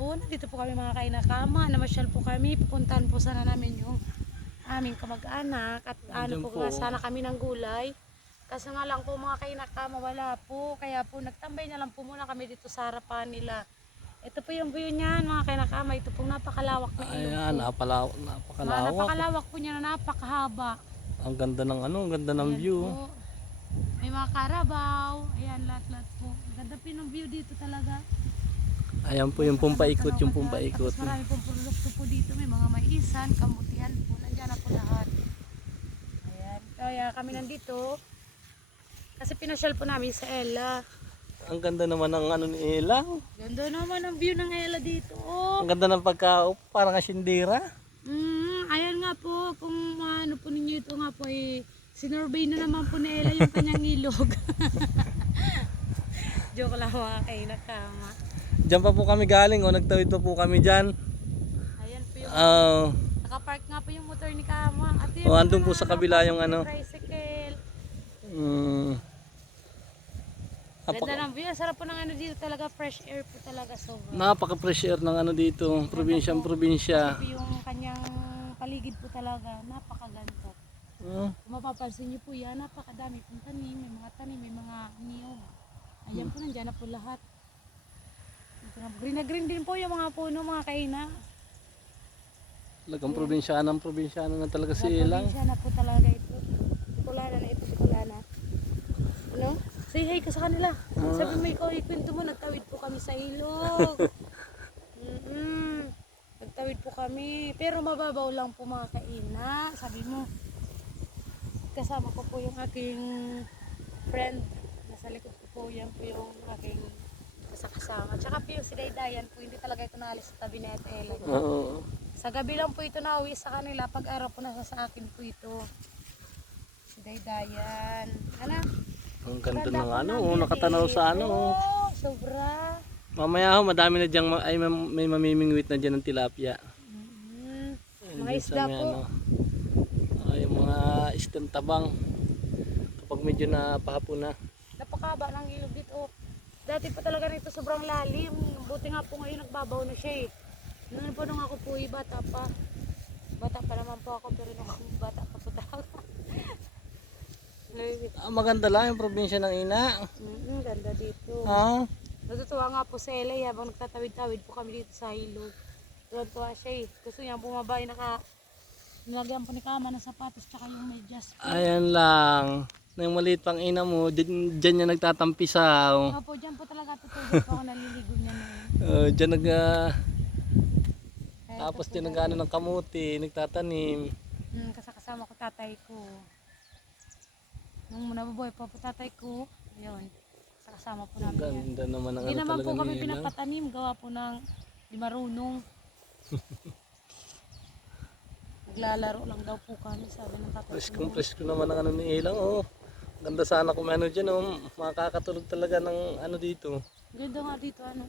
po, nandito po kami mga kainakama. Namasyal po kami. Pupuntahan po sana namin yung aming kamag-anak. At ano Andyan po, po. sana kami ng gulay. Kasi nga lang po mga kainakama, wala po. Kaya po nagtambay na lang po muna kami dito sa harapan nila. Ito po yung view niyan mga kainakama. Ito pong napakalawak na ilog Ayan, po. napakalawak. Napakalawak po niya na napakahaba. Ang ganda ng ano, ang ganda ng Ayan view. po. May mga karabaw. Ayan, lahat-lahat po. Ganda po ng view dito talaga. Ayan po yung pumpaikot, yung pumpaikot. Tapos marami pong produkto po dito. May mga maisan, kamutihan po. Nandiyan na po lahat. Ayan. Kaya kami nandito. Kasi pinasyal po namin sa Ella. Ang ganda naman ng ano ni Ella. Ganda naman ang view ng Ella dito. Oh. Ang ganda ng pagka, parang asyendera. Ayan nga po. Kung ano po ninyo ito nga po eh. Sinurvey na naman po ni Ella yung kanyang ilog. Joke lang mga kainakama. Diyan pa po kami galing, nagtawid pa po kami dyan. Ayan po yung nakapark nga po yung motor ni Kama. At yun, andun po sa kabila yung ano. Tricycle. Napaka, Ganda ng view. Sarap po ng ano dito talaga. Fresh air po talaga. Sobrang. napaka-fresh air ng ano dito, probinsya. Kasi yung kanyang paligid po talaga. Napakaganda. Kung mapapansin niyo po yan, napakadami pong tanim. May mga tanim, may mga niyog. Ayan po, nandiyan na po lahat. Green na green din po yung mga puno, mga kaina. Talagang probinsyano na talaga si Ella. Probinsya na po talaga ito. Bicolana na ito, Bicolana. Ano? Say hi ka sa kanila. Sabi mo ikaw, ikwento mo, nagtawid po kami sa ilog. Nagtawid po kami. Pero mababaw lang po mga kaina. Sabi mo, kasama ko po yung aking friend. Nasa likod ko po, yan po yung aking kasama. Tsaka po yung si Daydayan po, hindi talaga ito naalis sa tabi ni Ate Ella. Oo. Sa gabi lang po ito nauwi sa kanila. Pag araw po nasa sa akin po ito. Si Daydayan. Ano? Ang ganda Ganda ng po ano, ng view nakatanaw sa dito. ano. Sobra. Mamaya madami na diyang, may mamimingwit na dyan ng tilapia. Mga Ayun, isda may po. yung mga isdang tabang. Kapag medyo napahapon na. Napakaba ng ilog dito. Dati pa talaga nito sobrang lalim. Buti nga po ngayon nagbabaw na siya eh. Noon po nung ako po bata pa. Bata pa naman po ako pero nung bata pa po talaga. Maganda lang yung probinsya ng Ina. Ganda dito. Natutuwa nga po sa LA habang nagtatawid-tawid po kami dito sa ilog. Tuwa siya eh. Gusto niya bumaba yung nilagyan po ni Kama ng sapatos tsaka yung medyas. Ayan lang. Yung maliit pang ina mo, dyan niya nagtatampisaw. Opo, dyan po talaga tutulog po ako naliligo niya noon. Dyan Kaya tapos ito po dyan nag-ano ng kamuti, nagtatanim. kasama ko tatay ko. Nung nabubuhay po tatay ko, yun. Kasama po namin yan. Ganda naman ang Hindi ano naman talaga po kami ni Ina. pinapatanim, gawa po ng di marunong. Naglalaro lang daw po kami, sabi ng tatay ko. Fresh ko naman ang ano ni Ilang. Ganda sana kung ano dyan. Makakatulog talaga ng ano dito. Ganda nga dito, ano.